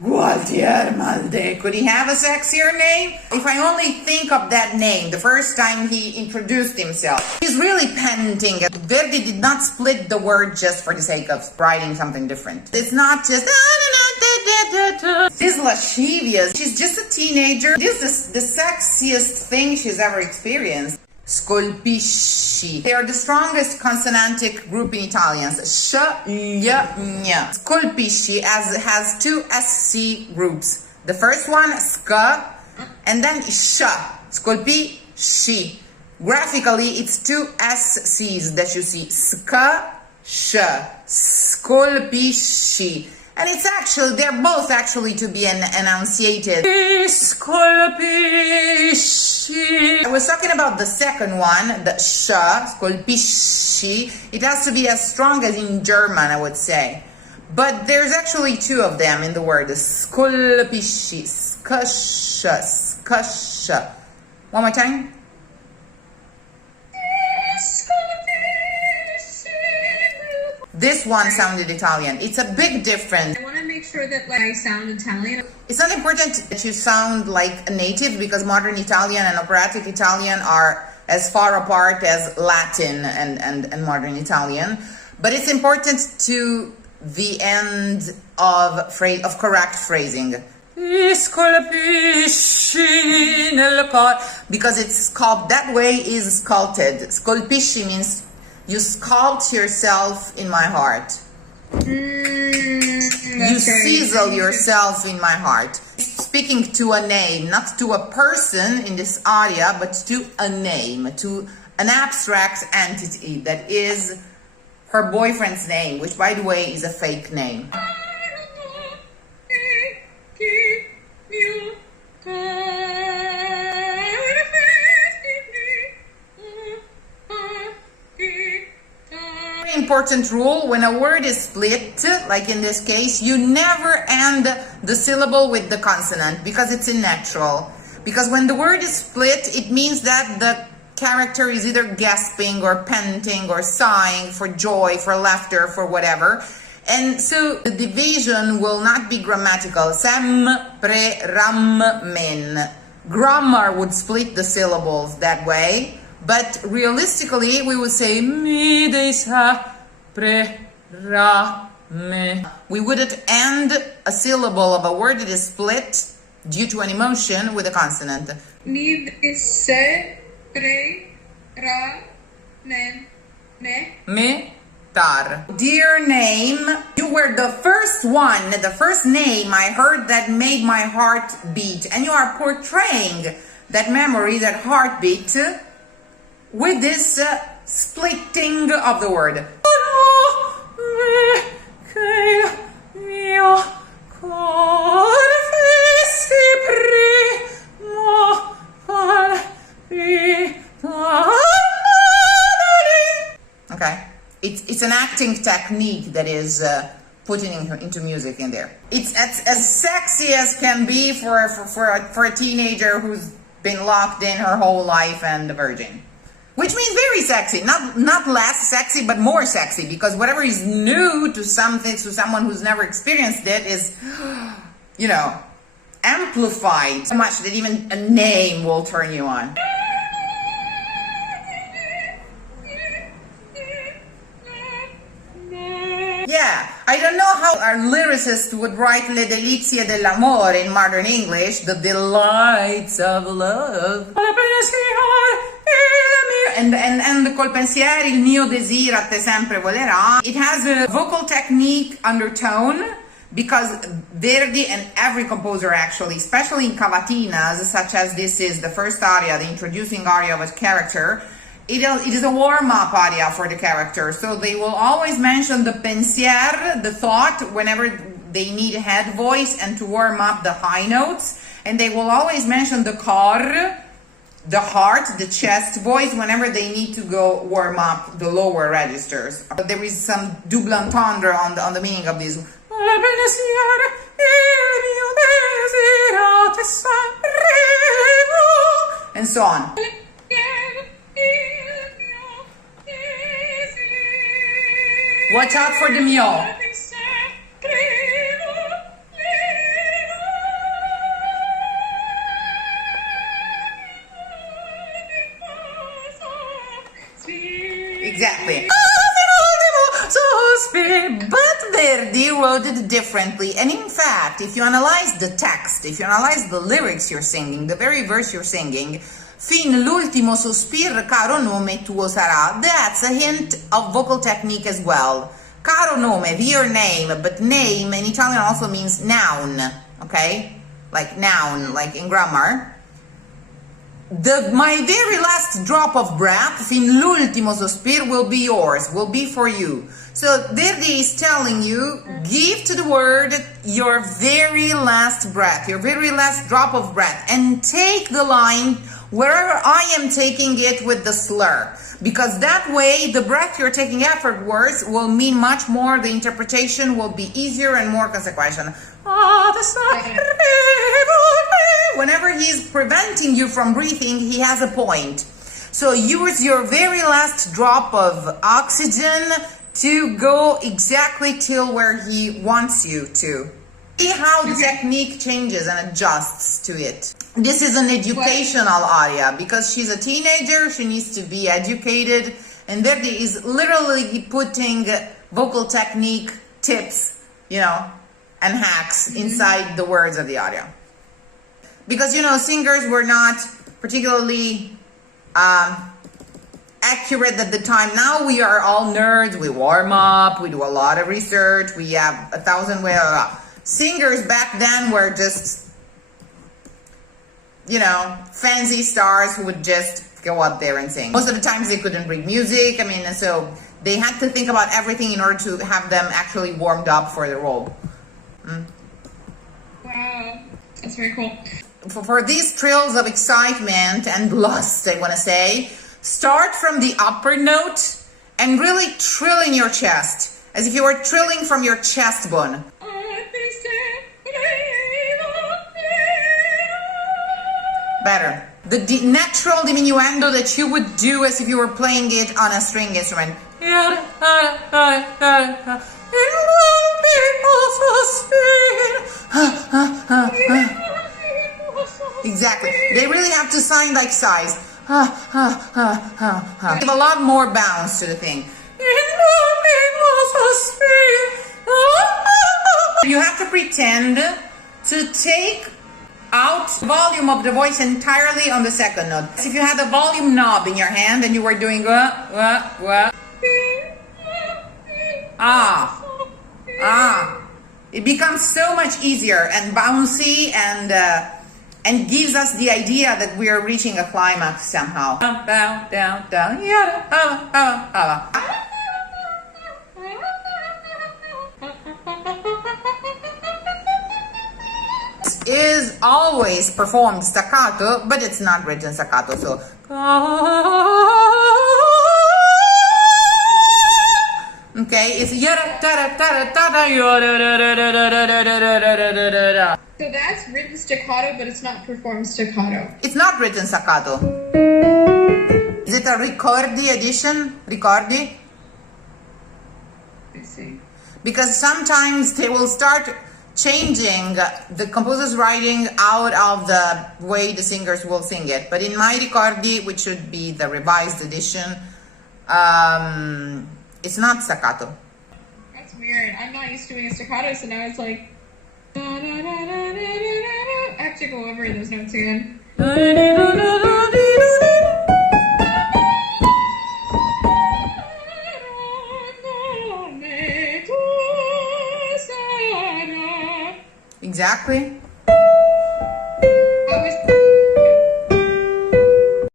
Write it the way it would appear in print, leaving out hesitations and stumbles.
Gualtier Maldé. Could he have a sexier name? If I only think of that name the first time he introduced himself. He's really panting. Verdi did not split the word just for the sake of writing something different. It's not just this lascivious. She's just a teenager. This is the sexiest thing she's ever experienced. Scolpisci. They are the strongest consonantic group in Italian. Sh, y, ñ. Scolpisci has two SC groups. The first one, sk, and then sh. Scolpisci. Graphically, it's two SCs that you see. Sk, sh. Scolpisci. And it's actually, they're both actually to be enunciated. Scolpisci. I was talking about the second one, the sh, scolpisci. It has to be as strong as in German, I would say. But there's actually two of them in the word, scolpisci, skush, skush. One more time. This one sounded Italian. It's a big difference. I want to make sure that I sound Italian. It's not important that you sound like a native because modern Italian and operatic Italian are as far apart as Latin and modern Italian. But it's important to the end of correct phrasing. Because it's sculpted. That way is sculpted. Scolpisci means you sculpt yourself in my heart. You sizzle yourself in my heart. Speaking to a name, not to a person in this area, but to a name, to an abstract entity that is her boyfriend's name, which by the way is a fake name. Important rule: when a word is split, like in this case, you never end the syllable with the consonant because it's unnatural. Because when the word is split, it means that the character is either gasping or panting or sighing for joy, for laughter, for whatever. And so the division will not be grammatical. Sem, pre, ram, men. Grammar would split the syllables that way. But realistically, we would say mi, de, sa, pre, ra, me. We wouldn't end a syllable of a word that is split due to an emotion with a consonant. Mi, de, se, pre, ra, men, ne. Me, tar. Dear name, you were the first one, the first name I heard that made my heart beat. And you are portraying that memory, that heartbeat, with this splitting of the word. Okay, it's an acting technique that is putting into music in there. It's as sexy as can be for a teenager who's been locked in her whole life and a virgin. Which means very sexy, not less sexy, but more sexy, because whatever is new to something, to someone who's never experienced it is, amplified so much that even a name will turn you on. Yeah, I don't know how our lyricist would write Le delizie dell'amore in modern English, the delights of love. And col pensiero il mio desiro a te sempre volerà. It has a vocal technique undertone because Verdi and every composer actually, especially in cavatinas, such as this is the first aria, the introducing aria of a character, it is a warm-up aria for the character. So they will always mention the pensier, the thought, whenever they need a head voice and to warm up the high notes. And they will always mention the cor, the heart, the chest voice, whenever they need to go warm up the lower registers. There is some double entendre on the meaning of this. And so on. Watch out for the mio. Exactly. But Verdi wrote it differently. And in fact, if you analyze the text, if you analyze the lyrics you're singing, the very verse you're singing, fin l'ultimo sospir, caro nome tuo sarà, that's a hint of vocal technique as well. Caro nome, your name, but name in Italian also means noun, okay? Like noun, like in grammar. My very last drop of breath, fin l'ultimo sospir, will be yours, will be for you. So Verdi is telling you, give to the word your very last breath, your very last drop of breath, and take the line wherever I am taking it with the slur. Because that way, the breath you're taking afterwards will mean much more, the interpretation will be easier and more consequential. Whenever he's preventing you from breathing, he has a point. So use your very last drop of oxygen to go exactly till where he wants you to. See how the technique changes and adjusts to it. This is an educational aria because she's a teenager, she needs to be educated, and Verdi is literally putting vocal technique tips, you know, and hacks inside the words of the aria. Because, you know, singers were not particularly accurate at the time. Now we are all nerds, we warm up, we do a lot of research, we have 1,000 ways. Singers back then were just, you know, fancy stars who would just go up there and sing. Most of the times they couldn't read music, I mean, and so they had to think about everything in order to have them actually warmed up for the role. Wow, that's very cool. For these thrills of excitement and lust, I want to say, start from the upper note and really trill in your chest, as if you were trilling from your chest bone. Better. The natural diminuendo that you would do as if you were playing it on a string instrument. Exactly. They really have to sound like sighs. Give a lot more bounce to the thing. You have to pretend to take out volume of the voice entirely on the second note. If you had a volume knob in your hand and you were doing it becomes so much easier and bouncy and gives us the idea that we are reaching a climax somehow. Is always performed staccato, but it's not written staccato, so okay, it's So that's written staccato, but it's not performed staccato. It's not written staccato. Is it a ricordi edition? Ricordi? I see. Because sometimes they will start changing the composer's writing out of the way the singers will sing it. But in my ricordi, which should be the revised edition, it's not staccato. That's weird. I'm not used to doing a staccato, so now it's like I have to go over those notes again. Exactly.